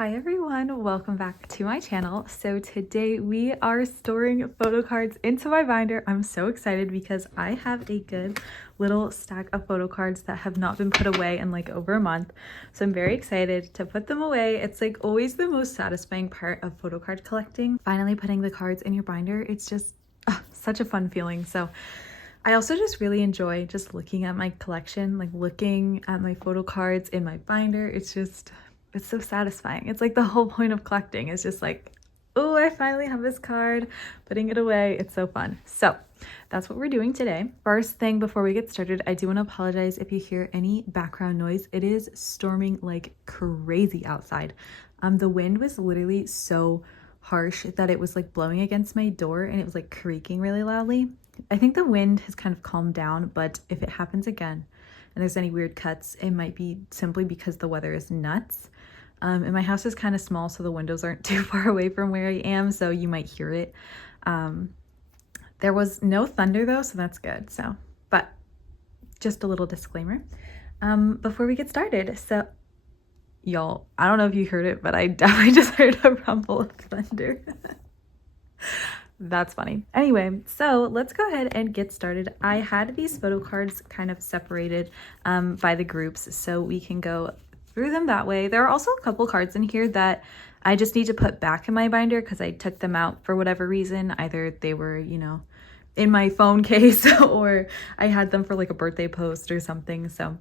Hi everyone, welcome back to my channel. So today we are storing photo cards into my binder. I'm so excited because I have a good little stack of photo cards that have not been put away in like over a month. So I'm very excited to put them away. It's like always the most satisfying part of photo card collecting. Finally putting the cards in your binder, it's just such a fun feeling. So I also just really enjoy just looking at my collection, like looking at my photo cards in my binder. It's so satisfying. It's like the whole point of collecting is just like, oh, I finally have this card, putting it away. It's so fun. So that's what we're doing today. First thing before we get started, I do want to apologize if you hear any background noise. It is storming like crazy outside. The wind was literally so harsh that it was like blowing against my door and it was like creaking really loudly. I think the wind has kind of calmed down, but if it happens again and there's any weird cuts, it might be simply because the weather is nuts. And my house is kind of small, so the windows aren't too far away from where I am, so you might hear it. There was no thunder though, so that's good. So, but just a little disclaimer before we get started. So y'all, I don't know if you heard it, but I definitely just heard a rumble of thunder. That's funny. Anyway, so let's go ahead and get started. I had these photo cards kind of separated by the groups so we can go through them that way. There are also a couple cards in here that I just need to put back in my binder because I took them out for whatever reason. Either they were, you know, in my phone case or I had them for like a birthday post or something. So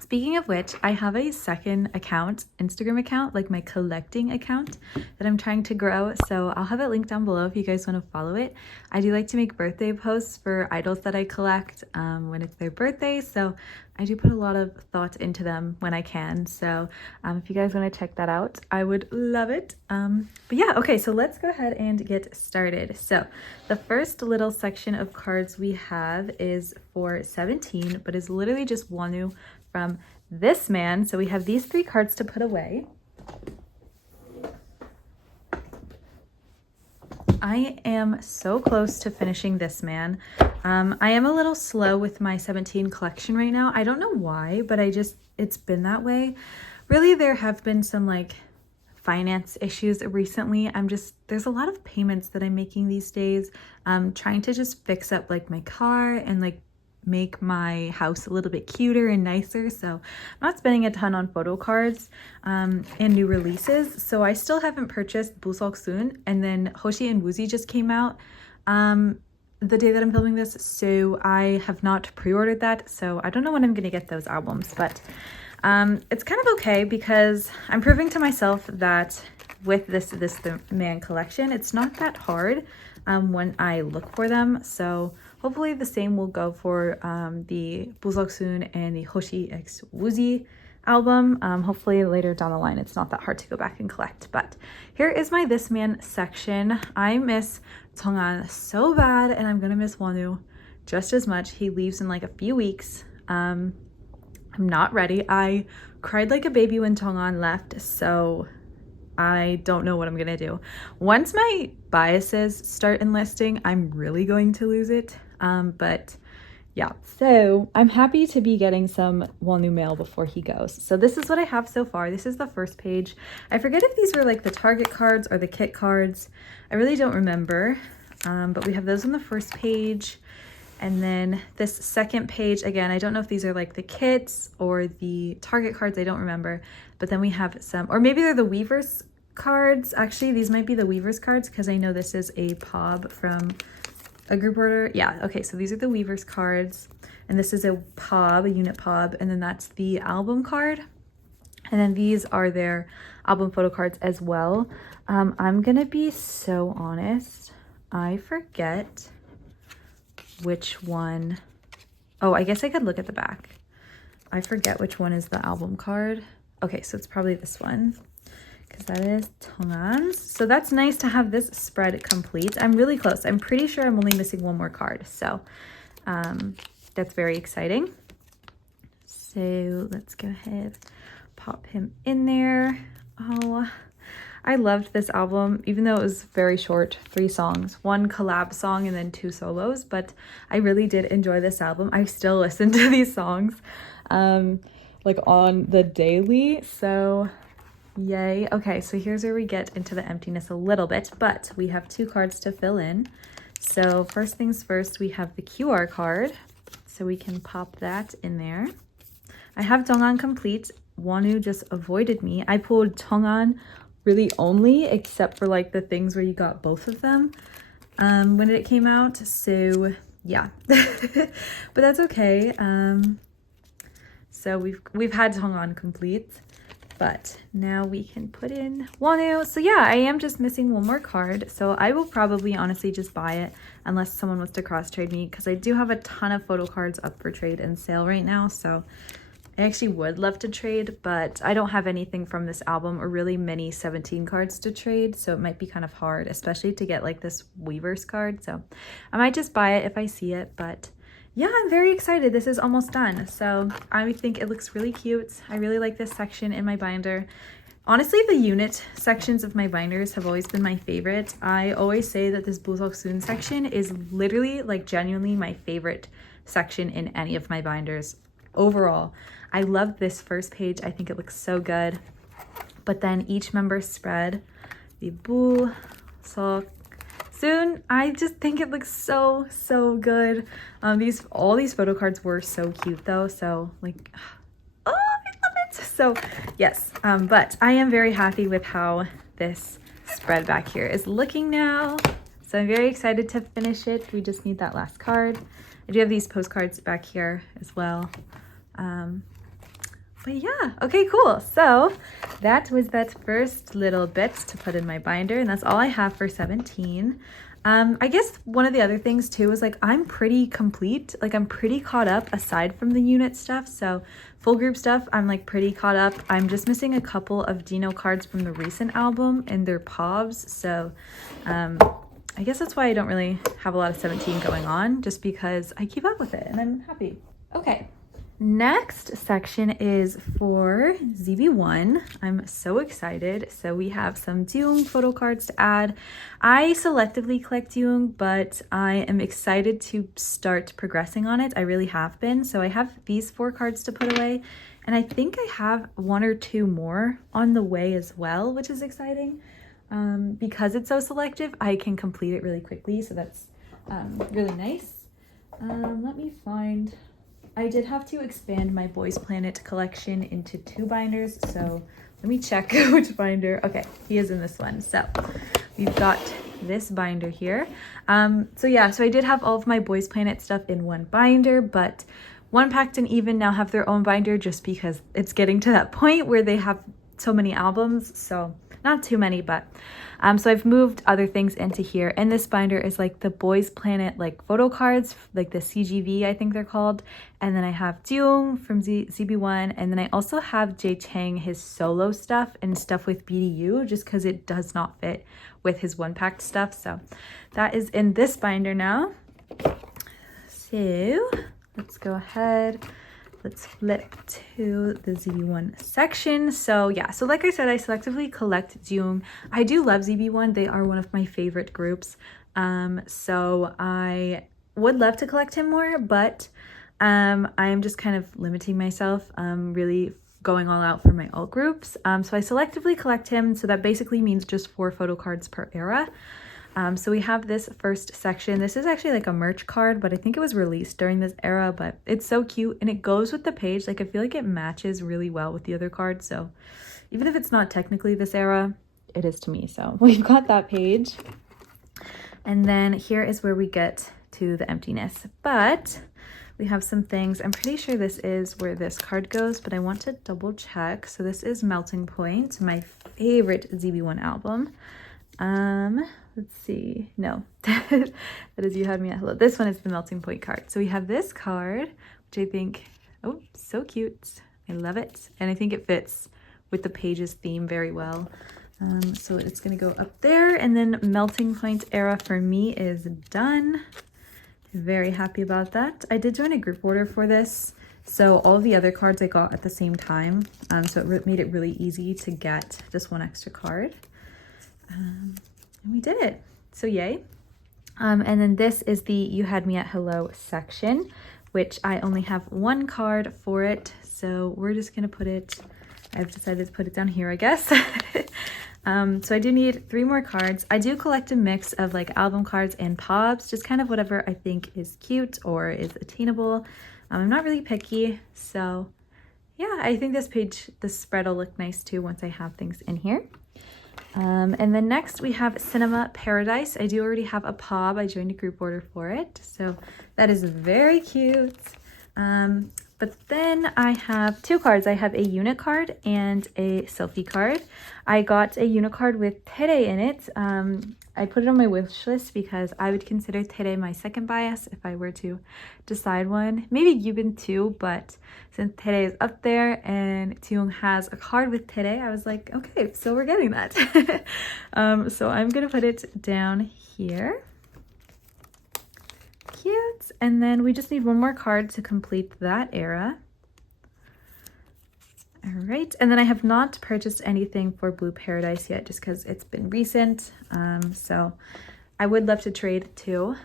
speaking of which, I have a second account, Instagram account, like my collecting account that I'm trying to grow. So I'll have it linked down below if you guys want to follow it. I do like to make birthday posts for idols that I collect when it's their birthday. So I do put a lot of thought into them when I can. So if you guys want to check that out, I would love it. But yeah, okay, so let's go ahead and get started. So the first little section of cards we have is for 17, but is literally just Wonu from this man. So we have these 3 cards to put away. I am so close to finishing this man. I am a little slow with my 17 collection right now. I don't know why, but it's been that way. Really, there have been some like finance issues recently. There's a lot of payments that I'm making these days. Trying to just fix up like my car and like make my house a little bit cuter and nicer. So I'm not spending a ton on photo cards and new releases. So I still haven't purchased Busok Soon, and then Hoshi and Woozi just came out the day that I'm filming this. So I have not pre-ordered that. So I don't know when I'm gonna get those albums, but it's kind of okay because I'm proving to myself that with this The Man collection, it's not that hard when I look for them. So hopefully the same will go for the Busok Soon and the Hoshi x Woozi album. Hopefully later down the line, it's not that hard to go back and collect. But here is my This Man section. I miss Tong'an so bad, and I'm gonna miss Wonu just as much. He leaves in like a few weeks. I'm not ready. I cried like a baby when Tong'an left, so I don't know what I'm gonna do. Once my biases start enlisting, I'm really going to lose it. But yeah, so I'm happy to be getting some Wonu mail before he goes. So this is what I have so far. This is the first page. I forget if these were like the Target cards or the kit cards. I really don't remember. But we have those on the first page. And then this second page, again, I don't know if these are like the kits or the Target cards. I don't remember. But then we have some, or maybe they're the Weavers cards. Actually, these might be the Weavers cards because I know this is a POB from a group order. Yeah, okay, so these are the Weavers cards. And this is a POB, a unit POB. And then that's the album card. And then these are their album photo cards as well. I'm gonna be so honest. I forget which one. Oh, I guess I could look at the back. I forget which one is the album card. Okay, so it's probably this one because that is Tong'an's. So that's nice to have this spread complete. I'm really close. I'm pretty sure I'm only missing one more card. So that's very exciting. So let's go ahead, pop him in there. Oh, I loved this album, even though it was very short, 3 songs, 1 collab song and then 2 solos, but I really did enjoy this album. I still listen to these songs like on the daily. So Yay. Okay, so here's where we get into the emptiness a little bit, but we have 2 cards to fill in. So first things first, we have the QR card. So we can pop that in there. I have Donghan complete. Wonu just avoided me. I pulled Donghan really only, except for like the things where you got both of them when it came out. So yeah, but that's okay. So we've had Donghan complete. But now we can put in Wonu. So yeah, I am just missing one more card. So I will probably honestly just buy it unless someone wants to cross trade me, because I do have a ton of photo cards up for trade and sale right now. So I actually would love to trade, but I don't have anything from this album or really many 17 cards to trade. So it might be kind of hard, especially to get like this Weavers card. So I might just buy it if I see it, but yeah, I'm very excited. This is almost done. So I think it looks really cute. I really like this section in my binder. Honestly, the unit sections of my binders have always been my favorite. I always say that this Buseok Soon section is literally like genuinely my favorite section in any of my binders overall. I love this first page. I think it looks so good. But then each member spread, the Buseok Soon, I just think it looks so good. All these photo cards were so cute though, so like, oh, I love it. So yes, but I am very happy with how this spread back here is looking now. So I'm very excited to finish it. We just need that last card. I do have these postcards back here as well. But yeah, okay, cool. So that was that first little bit to put in my binder, and that's all I have for 17. I guess one of the other things too is like I'm pretty complete. Like I'm pretty caught up aside from the unit stuff. So full group stuff, I'm like pretty caught up. I'm just missing a couple of Dino cards from the recent album and their POVs. So I guess that's why I don't really have a lot of 17 going on, just because I keep up with it and I'm happy. Okay. Next section is for ZB1. I'm so excited. So we have some Jung photo cards to add. I selectively collect Jung, but I am excited to start progressing on it. I really have been. So I have these 4 cards to put away, and I think I have 1 or 2 more on the way as well, which is exciting. Because it's so selective, I can complete it really quickly. So that's really nice. Let me find... I did have to expand my Boys Planet collection into 2 binders, so let me check which binder. Okay, he is in this one. So we've got this binder here. So yeah, so I did have all of my Boys Planet stuff in 1 binder, but One Pact and Even now have their own binder just because it's getting to that point where they have so many albums. So not too many, but so I've moved other things into here, and this binder is like the Boys Planet like photo cards, like the CGV I think they're called, and then I have Jung from ZB1, and then I also have Jae Chang, his solo stuff and stuff with BDU, just because it does not fit with his One Pact stuff. So that is in this binder now. So let's go ahead. Let's flip to the ZB1 section. So yeah, so like I said, I selectively collect Jung. I do love ZB1. They are one of my favorite groups. So I would love to collect him more, but I'm just kind of limiting myself, really going all out for my alt groups. So I selectively collect him. So that basically means just 4 photo cards per era. So we have this first section. This is actually like a merch card, but I think it was released during this era, but it's so cute and it goes with the page. Like I feel like it matches really well with the other cards. So even if it's not technically this era, it is to me. So we've got that page. And then here is where we get to the emptiness, but we have some things. I'm pretty sure this is where this card goes, but I want to double check. So this is Melting Point, my favorite ZB1 album. Let's see. No, that is You Had Me at Hello. This one is the Melting Point card. So we have this card, which I think, oh, so cute. I love it. And I think it fits with the page's theme very well. So it's going to go up there. And then Melting Point era for me is done. Very happy about that. I did join a group order for this. So all of the other cards I got at the same time. So it made it really easy to get just 1 extra card. And we did it. So yay. And then this is the You Had Me at Hello section, which I only have 1 card for it. So we're just going to put it I've decided to put it down here, I guess. So I do need 3 more cards. I do collect a mix of like album cards and pobs, just kind of whatever I think is cute or is attainable. I'm not really picky, so yeah, I think this spread will look nice too once I have things in here. And then next we have Cinema Paradise. I do already have a pob. I joined a group order for it, so that is very cute. But then I have 2 cards. I have a unit card and a selfie card. I got a unit card with Tere in it. I put it on my wish list because I would consider Tere my second bias if I were to decide one. Maybe Yubin too, but since Tere is up there and Tiyung has a card with Tere, I was like, okay, so we're getting that. So I'm gonna put it down here. Cute. And then we just need 1 more card to complete that era. All right, and then I have not purchased anything for Blue Paradise yet just because it's been recent. So I would love to trade too.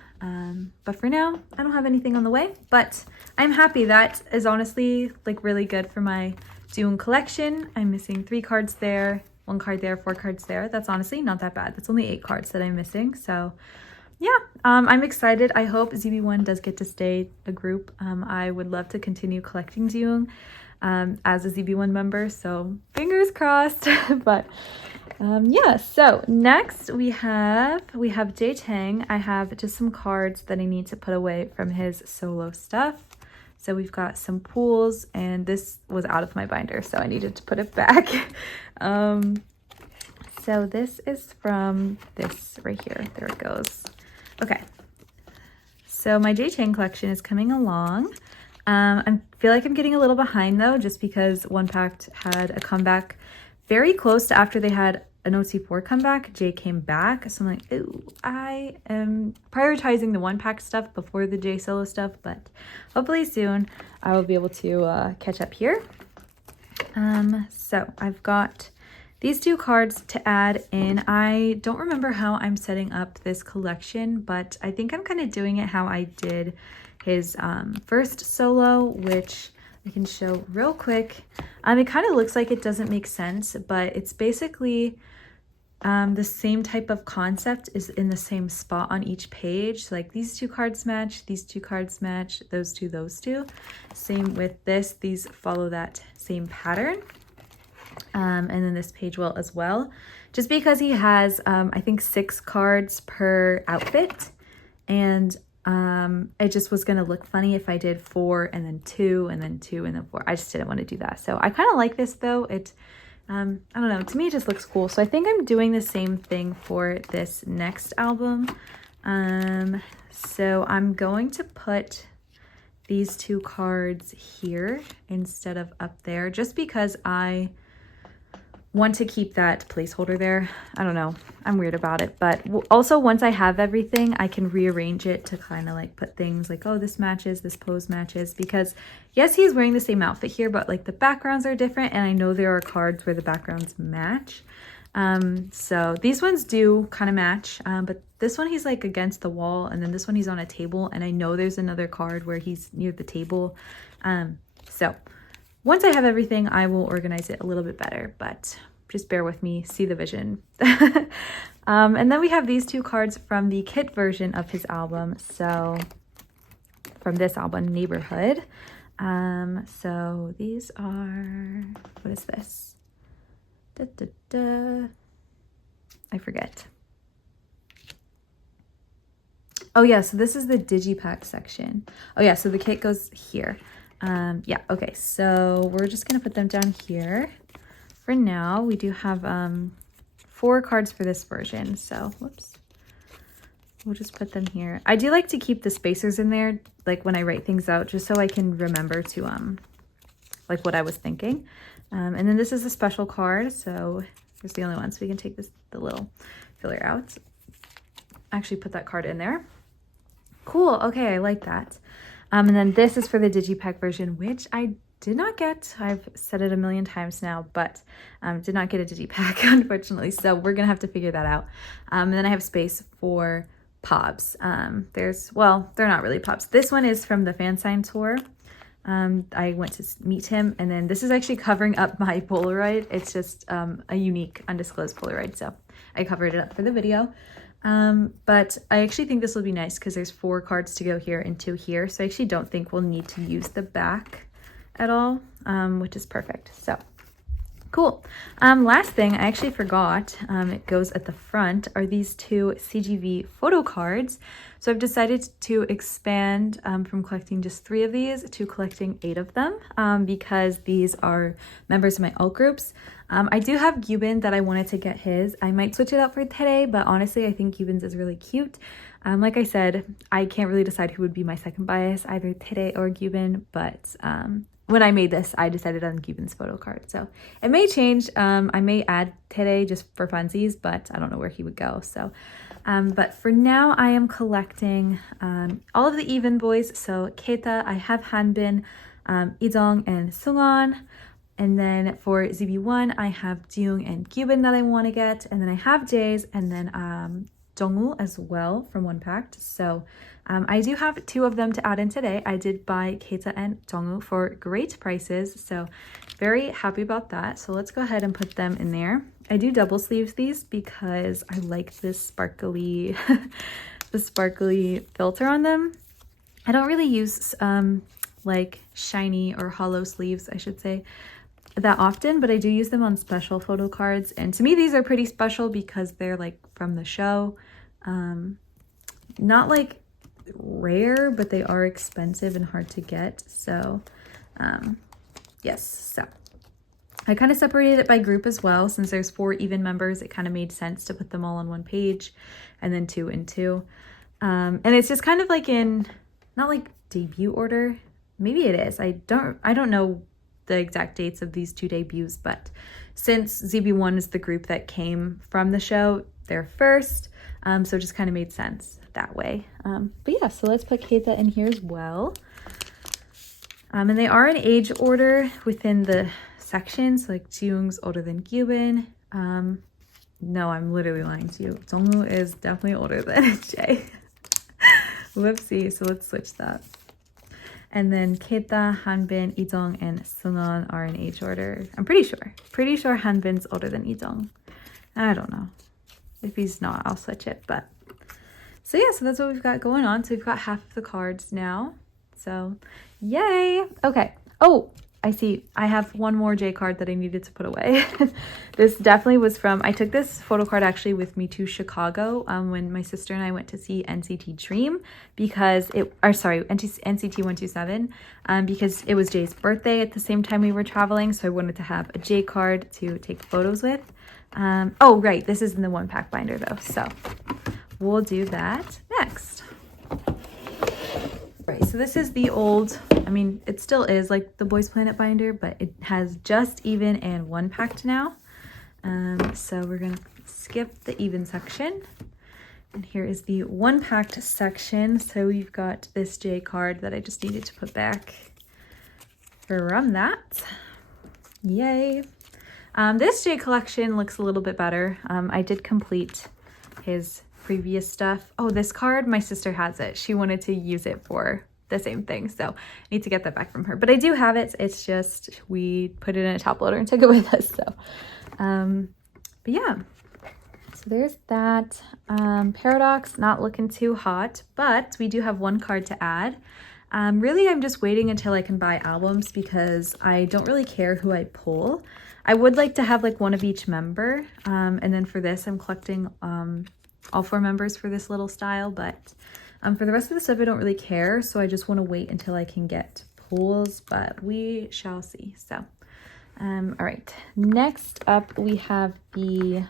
But for now, I don't have anything on the way, but I'm happy. That is honestly like really good for my Dune collection. I'm missing 3 cards there, 1 card there, 4 cards there. That's honestly not that bad. That's only 8 cards that I'm missing. So yeah, I'm excited. I hope ZB1 does get to stay a group. I would love to continue collecting Dune as a ZB1 member, so fingers crossed. But yeah, so next we have Jay Tang. I have just some cards that I need to put away from his solo stuff. So we've got some pools, and this was out of my binder, so I needed to put it back. So this is from this right here. There it goes. Okay, so my Jay Tang collection is coming along. I feel like I'm getting a little behind though, just because One Pact had a comeback very close to after they had an OC4 comeback. Jay came back, so I'm like, ooh, I am prioritizing the One Pact stuff before the Jay solo stuff, but hopefully soon I will be able to catch up here. So I've got these 2 cards to add in. I don't remember how I'm setting up this collection, but I think I'm kind of doing it how I did his first solo, which I can show real quick. It kind of looks like it doesn't make sense, but it's basically the same type of concept is in the same spot on each page. So like these 2 cards match, these 2 cards match, those 2, those 2. Same with this, these follow that same pattern. And then this page will as well, just because he has I think 6 cards per outfit, and it just was gonna look funny if I did 4 and then 2 and then 2 and then 4. I just didn't want to do that. So I kind of like this though. It I don't know, to me it just looks cool. So I think I'm doing the same thing for this next album. So I'm going to put these 2 cards here instead of up there, just because I want to keep that placeholder there. I don't know, I'm weird about it, but also once I have everything, I can rearrange it to kind of like put things like, oh, this matches, this pose matches, because yes, he's wearing the same outfit here, but like the backgrounds are different, and I know there are cards where the backgrounds match. So these ones do kind of match, but this one he's like against the wall, and then this one he's on a table, and I know there's another card where he's near the table. So once I have everything, I will organize it a little bit better, but just bear with me, see the vision. And then we have these 2 cards from the kit version of his album. So from this album, Neighborhood. So these are, what is this? I forget. Oh yeah, so this is the digipack section. Oh yeah, so the kit goes here. Yeah, okay, so we're just gonna put them down here. For now, we do have 4 cards for this version, so whoops. We'll just put them here. I do like to keep the spacers in there, like when I write things out, just so I can remember to like what I was thinking. And then this is a special card, so here's the only one, so we can take the little filler out. Actually put that card in there. Cool, okay, I like that. And then this is for the digipack version, which I did not get. I've said it a million times now, but did not get a digipack, unfortunately. So we're gonna have to figure that out. And then I have space for pobs. Well, they're not really pobs. This one is from the fan sign tour. I went to meet him, and then this is actually covering up my Polaroid. It's just a unique undisclosed Polaroid, so I covered it up for the video. But I actually think this will be nice because there's 4 cards to go here and 2 here, so I actually don't think we'll need to use the back at all, which is perfect. So cool. Last thing I actually forgot, it goes at the front, are these 2 CGV photo cards. So I've decided to expand from collecting just 3 of these to collecting 8 of them, because these are members of my alt groups. I do have Gyubin that I wanted to get his. I might switch it out for today, but honestly, I think Gyubin's is really cute. Like I said, I can't really decide who would be my second bias, either today or Gyubin, but when I made this, I decided on Gyubin's photo card. So it may change. I may add today just for funsies, but I don't know where he would go. So, but for now, I am collecting all of the even boys. So Keita, I have Hanbin, Idong, and Sungwon. And then for ZB1, I have Jung and Gyubin that I want to get. And then I have Jays, and then Jongwoo as well from One Pact. So I do have 2 of them to add in today. I did buy Keita and Jongwoo for great prices, so very happy about that. So let's go ahead and put them in there. I do double sleeve these because I like this sparkly, the sparkly filter on them. I don't really use like shiny or hollow sleeves, I should say, that often, but I do use them on special photo cards. And to me, these are pretty special because they're like from the show. Not like rare, but they are expensive and hard to get. So yes, so I kind of separated it by group as well. Since there's 4 even members, it kind of made sense to put them all on one page and then 2 and 2. And it's just kind of like in, not like debut order. Maybe it is. I don't know the exact dates of these 2 debuts, but since ZB1 is the group that came from the show, they're first, so it just kind of made sense that way. But yeah, so let's put Keita in here as well. And they are in age order within the section, so like Jiyoung's older than Gyubin. No, I'm literally lying to you. Jongwoo is definitely older than Jae. Whoopsie, so let's switch that. And then Keita, Hanbin, Idong, and Sungwon are in age order. I'm pretty sure. Pretty sure Hanbin's older than Idong. I don't know. If he's not, I'll switch it. But so yeah, so that's what we've got going on. So we've got half of the cards now. So yay. Okay. Oh, I see. I have one more J card that I needed to put away. This definitely was from, I took this photo card actually with me to Chicago when my sister and I went to see NCT Dream because NCT 127 because it was Jay's birthday at the same time we were traveling. So I wanted to have a J card to take photos with. Oh, right. This is in the One Pack binder though. So we'll do that next. Right, so this is the old, I mean, it still is like the Boys Planet binder, but it has just even and One Packed now. So we're gonna skip the even section. And here is the One Packed section. So we've got this J card that I just needed to put back from that. Yay. This J collection looks a little bit better. I did complete his previous stuff. Oh, this card, my sister has it. She wanted to use it for the same thing, so I need to get that back from her. But I do have it. It's just we put it in a top loader and took it with us. So, but yeah. So there's that. Paradox, not looking too hot, but we do have one card to add. Really, I'm just waiting until I can buy albums because I don't really care who I pull. I would like to have like one of each member, and then for this, I'm collecting all 4 members for this little style, but for the rest of the stuff I don't really care, so I just want to wait until I can get pulls, but we shall see. So all right, next up we have the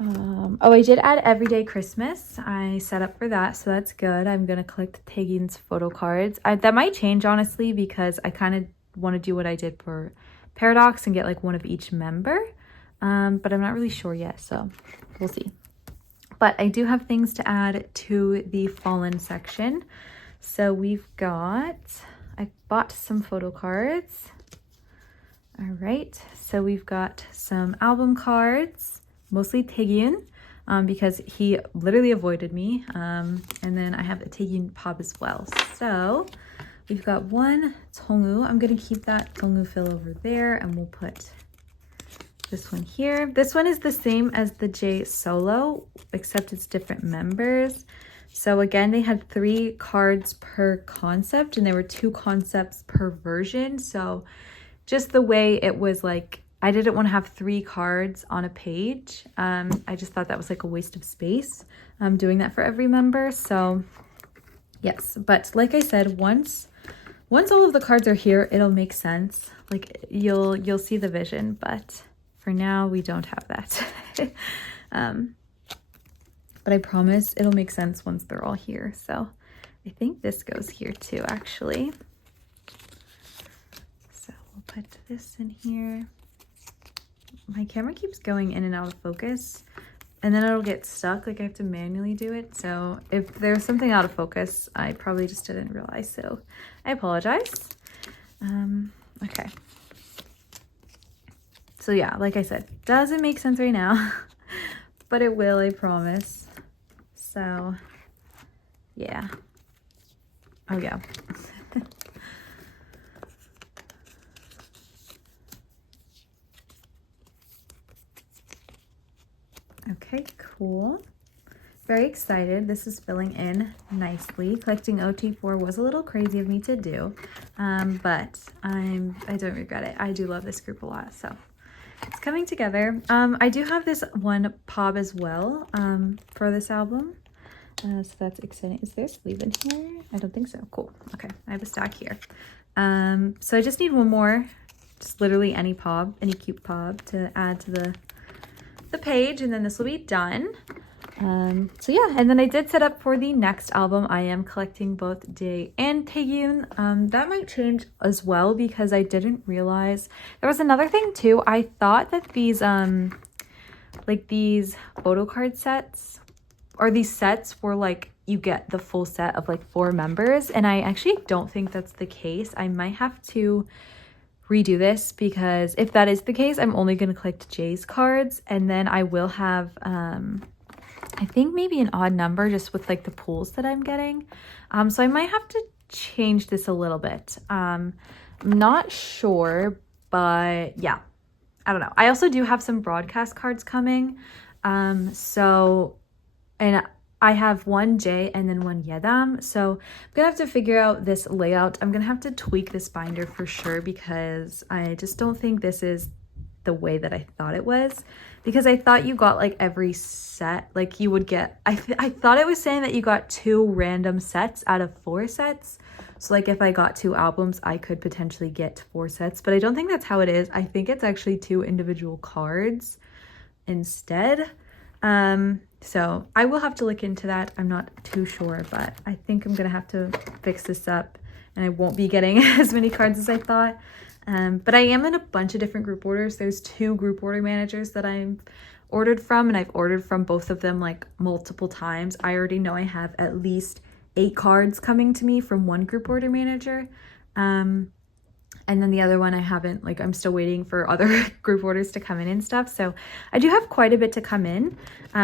oh, I did add Everyday Christmas. I set up for that, so that's good. I'm gonna collect Taegin's photo cards. That might change honestly because I kind of want to do what I did for Paradox and get like one of each member, but I'm not really sure yet, so we'll see. But I do have things to add to the Fallen section. So we've got, I bought some photo cards. All right, so we've got some album cards, mostly Taegin, because he literally avoided me. And then I have a Taegin pop as well. So We've got one Tonggu. I'm gonna keep that Tonggu fill over there, and we'll put this one here. This one is the same as the J Solo, except it's different members. So again, they had 3 cards per concept, and there were 2 concepts per version. So just the way it was, like, I didn't want to have 3 cards on a page. I just thought that was like a waste of space, doing that for every member. So yes, but like I said, once all of the cards are here, it'll make sense. Like, you'll see the vision, but for now we don't have that. But I promise it'll make sense once they're all here. So I think this goes here too, actually. So we'll put this in here. My camera keeps going in and out of focus, and then it'll get stuck. Like, I have to manually do it. So if there's something out of focus, I probably just didn't realize. So I apologize. Okay. So yeah, like I said, doesn't make sense right now, but it will, I promise. So yeah. Oh yeah. Okay, cool. Very excited. This is filling in nicely. Collecting OT4 was a little crazy of me to do, but I don't regret it. I do love this group a lot, so it's coming together. I do have this one POB as well for this album, so that's exciting. Is there a sleeve in here? I don't think so. Cool. Okay, I have a stack here. So I just need one more, just literally any POB, any cute POB to add to the page, and then this will be done. So yeah, and then I did set up for the next album. I am collecting both Dae and Taeyoon. That might change as well, because I didn't realize there was another thing too. I thought that these like these photo card sets, or these sets, were like, you get the full set of like 4 members, and I actually don't think that's the case. I might have to redo this, because if that is the case, I'm only going to collect Jay's cards, and then I will have I think maybe an odd number just with like the pools that I'm getting. So I might have to change this a little bit. I'm not sure, but yeah, I don't know. I also do have some broadcast cards coming. So, and I have one J and then one Yedam. So I'm gonna have to figure out this layout. I'm gonna have to tweak this binder for sure, because I just don't think this is the way that I thought it was, because I thought you got like every set, like you would get, I thought it was saying that you got 2 random sets out of 4 sets. So like if I got 2 albums, I could potentially get 4 sets, but I don't think that's how it is. I think it's actually 2 individual cards instead. So I will have to look into that. I'm not too sure, but I think I'm gonna have to fix this up, and I won't be getting as many cards as I thought. But I am in a bunch of different group orders. There's 2 group order managers that I'm ordered from, and I've ordered from both of them like multiple times. I already know I have at least 8 cards coming to me from one group order manager. And then the other one I haven't, like, I'm still waiting for other group orders to come in and stuff. So I do have quite a bit to come in.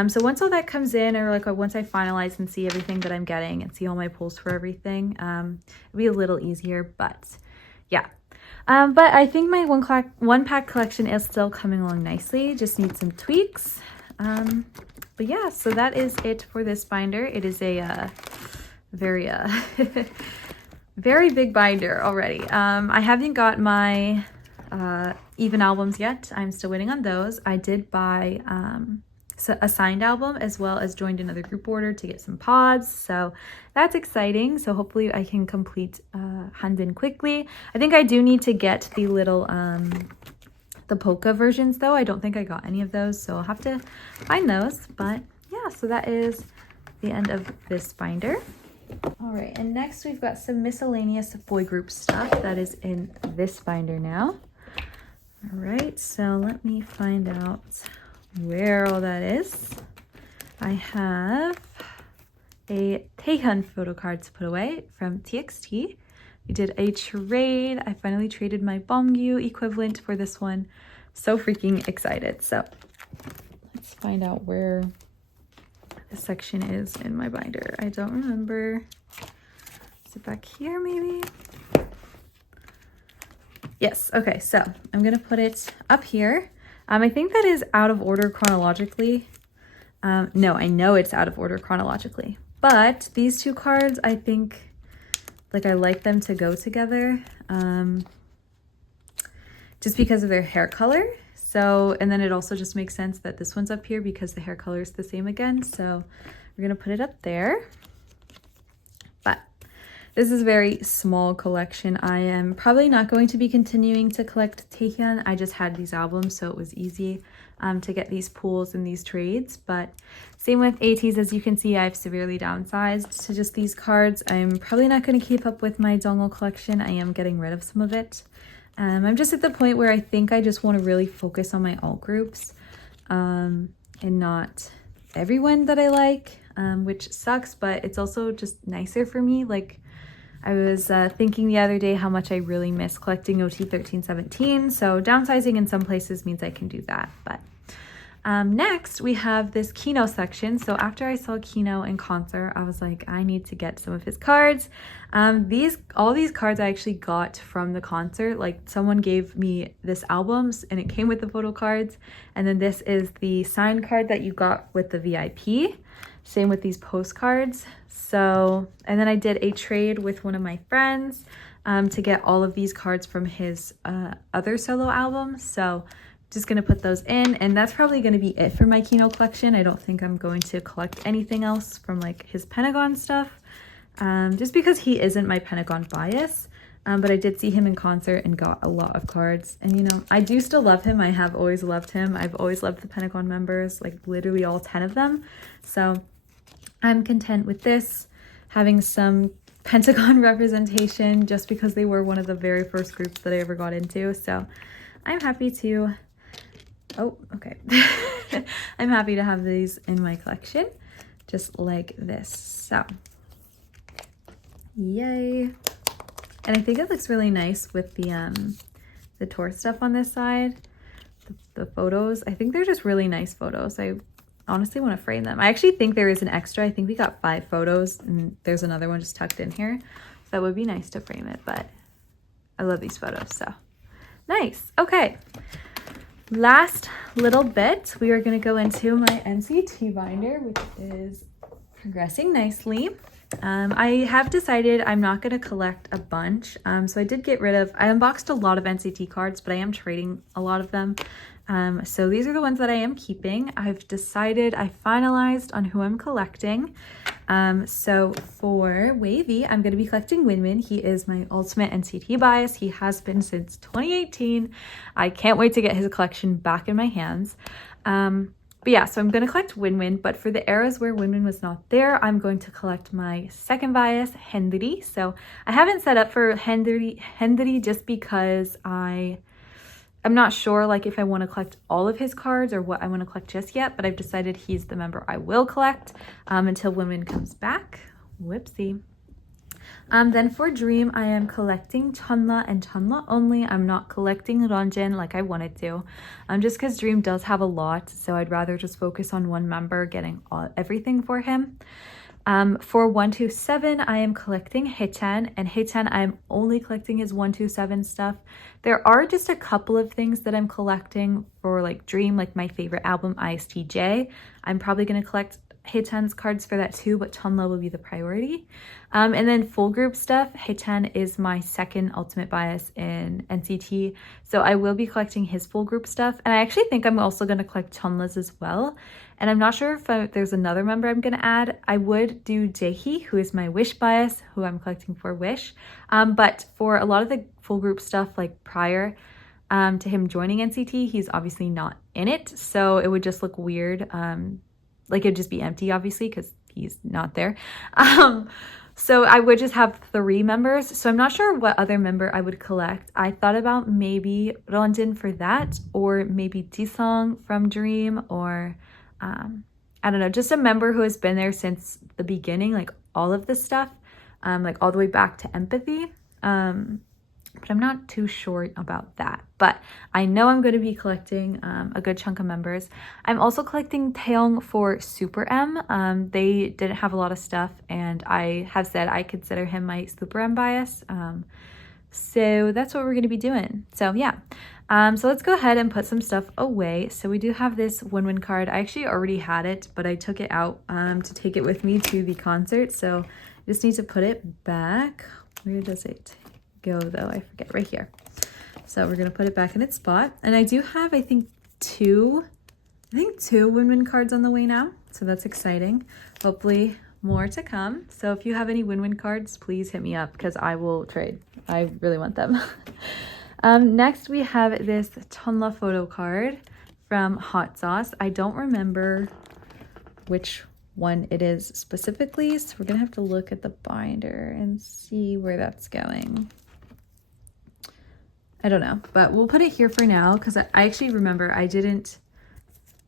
So once all that comes in, or like once I finalize and see everything that I'm getting and see all my pulls for everything, it'll be a little easier, but yeah. But I think my one pack collection is still coming along nicely. Just need some tweaks. But yeah, so that is it for this binder. It is a very very big binder already. I haven't got my even albums yet. I'm still waiting on those. I did buy a signed album, as well as joined another group order to get some pods, so that's exciting. So hopefully I can complete Hanbin quickly. I think I do need to get the little the polka versions though. I don't think I got any of those, so I'll have to find those. But yeah, so that is the end of this binder. All right, and next we've got some miscellaneous boy group stuff that is in this binder now. All right, so let me find out where all that is. I have a Taehyun photo card to put away from TXT. We did a trade. I finally traded my Bongyu equivalent for this one. So freaking excited. So let's find out where this section is in my binder. I don't remember. Is it back here maybe? Yes, okay, so I'm gonna put it up here. I think that is out of order chronologically. No, I know it's out of order chronologically, but these two cards, I think, like, I like them to go together, just because of their hair color. So, and then it also just makes sense that this one's up here because the hair color is the same again. So we're gonna put it up there. But this is a very small collection. I am probably not going to be continuing to collect Taehyun. I just had these albums, so it was easy to get these pools and these trades. But same with ATs, as you can see, I've severely downsized to just these cards. I'm probably not going to keep up with my dongle collection. I am getting rid of some of it. I'm just at the point where I think I just want to really focus on my alt groups and not everyone that I like, which sucks, but it's also just nicer for me. Like, I was thinking the other day how much I really miss collecting OT 1317, so downsizing in some places means I can do that. But next we have this Kino section. So after I saw Kino in concert, I was like, I need to get some of his cards. All these cards I actually got from the concert. Like, someone gave me this albums and it came with the photo cards, and then this is the signed card that you got with the VIP. Same with these postcards. So, and then I did a trade with one of my friends to get all of these cards from his other solo album. So just gonna put those in, and that's probably gonna be it for my Kino collection. I don't think I'm going to collect anything else from like his Pentagon stuff, just because he isn't my Pentagon bias. But I did see him in concert and got a lot of cards, and you know, I do still love him. I have always loved him. I've always loved the Pentagon members, like literally all 10 of them. So I'm content with this, having some Pentagon representation, just because they were one of the very first groups that I ever got into. So I'm happy to, oh, okay. I'm happy to have these in my collection, just like this. So, yay. And I think it looks really nice with the tour stuff on this side, the photos. I think they're just really nice photos. I honestly want to frame them. I actually think there is an extra. I think we got 5 photos and there's another one just tucked in here. So that would be nice to frame it, but I love these photos, so nice. Okay, last little bit, we are going to go into my NCT binder, which is progressing nicely. I have decided I'm not going to collect a bunch. So I did get rid of, I unboxed a lot of NCT cards, but I am trading a lot of them. So these are the ones that I am keeping. I've decided, I finalized on who I'm collecting. So for Wavy, I'm going to be collecting Winmin. He is my ultimate NCT bias. He has been since 2018. I can't wait to get his collection back in my hands. But yeah, so I'm going to collect Winmin, but for the eras where Winmin was not there, I'm going to collect my second bias, Hendry. So I haven't set up for Hendry just because I'm not sure like if I want to collect all of his cards or what I want to collect just yet, but I've decided he's the member I will collect until Winmin comes back. Whoopsie. Then for Dream, I am collecting Chunla and Chunla only. I'm not collecting Ranjin like I wanted to, just because Dream does have a lot, so I'd rather just focus on one member getting everything for him. For 127, I am collecting Haechan, and Haechan, I'm only collecting his 127 stuff. There are just a couple of things that I'm collecting for like Dream, like my favorite album, ISTJ. I'm probably going to collect Haechan's cards for that too, but Chunla will be the priority. And then full group stuff, Haechan is my second ultimate bias in NCT, so I will be collecting his full group stuff. And I actually think I'm also going to collect Chunla's as well. And I'm not sure if there's another member I'm going to add. I would do Jaehee, who is my Wish bias, who I'm collecting for Wish. But for a lot of the full group stuff, like prior to him joining NCT, he's obviously not in it, so it would just look weird. Like it'd just be empty, obviously, because he's not there. So I would just have 3 members. So I'm not sure what other member I would collect. I thought about maybe Ranjin for that, or maybe Jisung from Dream, or I don't know, just a member who has been there since the beginning, like all of this stuff, like all the way back to Empathy. But I'm not too sure about that. But I know I'm going to be collecting a good chunk of members. I'm also collecting Taeyong for Super M. They didn't have a lot of stuff, and I have said I consider him my Super M bias. So that's what we're going to be doing. So yeah. So let's go ahead and put some stuff away. So we do have this win-win card. I actually already had it, but I took it out to take it with me to the concert. So I just need to put it back. Where does it go though? I forget. Right here. So we're going to put it back in its spot. And I do have, I think two win-win cards on the way now. So that's exciting. Hopefully more to come. So if you have any win-win cards, please hit me up because I will trade. I really want them. Next we have this Tonla photo card from Hot Sauce. I don't remember which one it is specifically, so we're gonna have to look at the binder and see where that's going. I don't know, but we'll put it here for now because I actually remember I didn't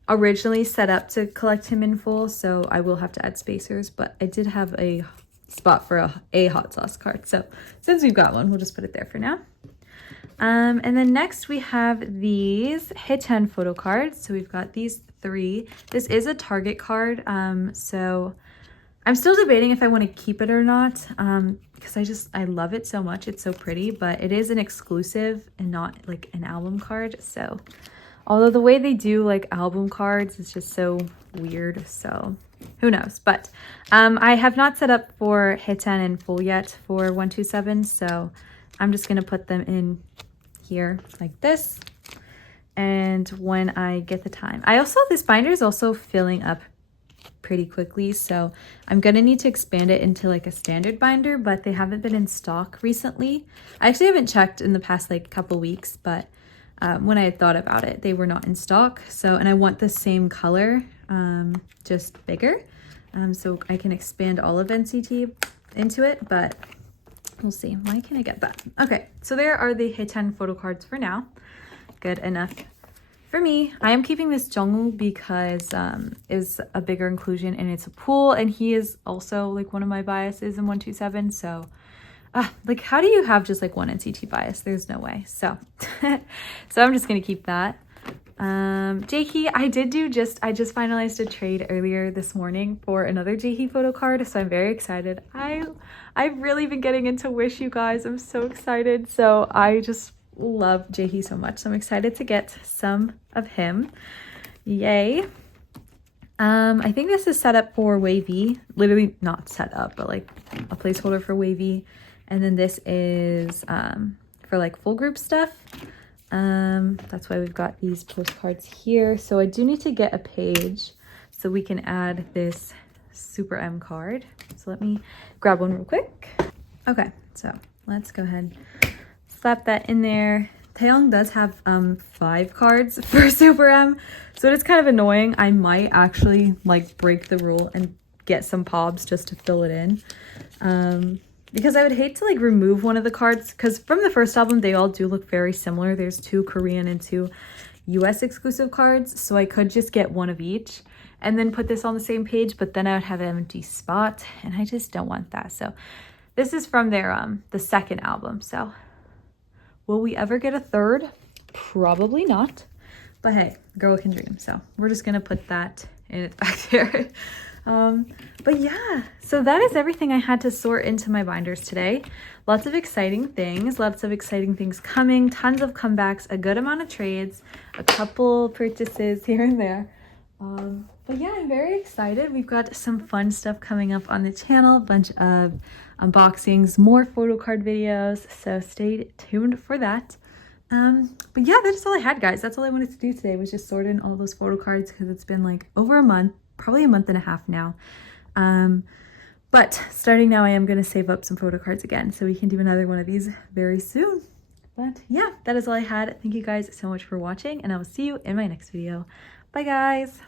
originally set up to collect him in full, so I will have to add spacers, but I did have a spot for a Hot Sauce card. So since we've got one, we'll just put it there for now. And then next we have these Hit 10 photo cards. So we've got these 3. This is a Target card. So I'm still debating if I want to keep it or not, because I love it so much. It's so pretty, but it is an exclusive and not like an album card. So although the way they do like album cards is just so weird, so who knows. But I have not set up for Hit 10 in full yet for 127, so I'm just going to put them in here like this. And when I get the time, this binder is also filling up pretty quickly, so I'm gonna need to expand it into like a standard binder, but they haven't been in stock recently. I actually haven't checked in the past like couple weeks, but when I had thought about it, they were not in stock. So, and I want the same color, just bigger, so I can expand all of NCT into it, but we'll see. Why can't I get that? Okay, so there are the Hit 10 photo cards for now. Good enough for me. I am keeping this Jungwoo because is a bigger inclusion and it's a pool, and he is also like one of my biases in 127. So like, how do you have just like one NCT bias? There's no way. So so I'm just gonna keep that. Jaehee, I just finalized a trade earlier this morning for another Jaehee photo card, so I'm very excited. I've really been getting into Wish, you guys. I'm so excited. So I just love Jaehee so much, so I'm excited to get some of him. Yay. I think this is set up for Wavy, literally not set up, but like a placeholder for Wavy. And then this is for like full group stuff. That's why we've got these postcards here. So I do need to get a page so we can add this Super M card. So let me grab one real quick. Okay, so let's go ahead, slap that in there. Taeyong does have 5 cards for Super M, so it's kind of annoying. I might actually like break the rule and get some pobs just to fill it in. Because I would hate to like remove one of the cards, because from the first album they all do look very similar. There's 2 Korean and 2 US exclusive cards, so I could just get one of each and then put this on the same page, but then I would have an empty spot and I just don't want that. So this is from their the second album. So will we ever get a third? Probably not, but hey, girl can dream. So we're just gonna put that in it back there. But yeah, so that is everything I had to sort into my binders today. Lots of exciting things coming, tons of comebacks, a good amount of trades, a couple purchases here and there. But yeah, I'm very excited. We've got some fun stuff coming up on the channel, a bunch of unboxings, more photo card videos, so stay tuned for that. But yeah, that's all I had, guys. That's all I wanted to do today, was just sort in all those photo cards, because it's been like over a month, probably a month and a half now. But starting now, I am going to save up some photo cards again, so we can do another one of these very soon. But yeah, that is all I had. Thank you guys so much for watching, and I will see you in my next video. Bye, guys.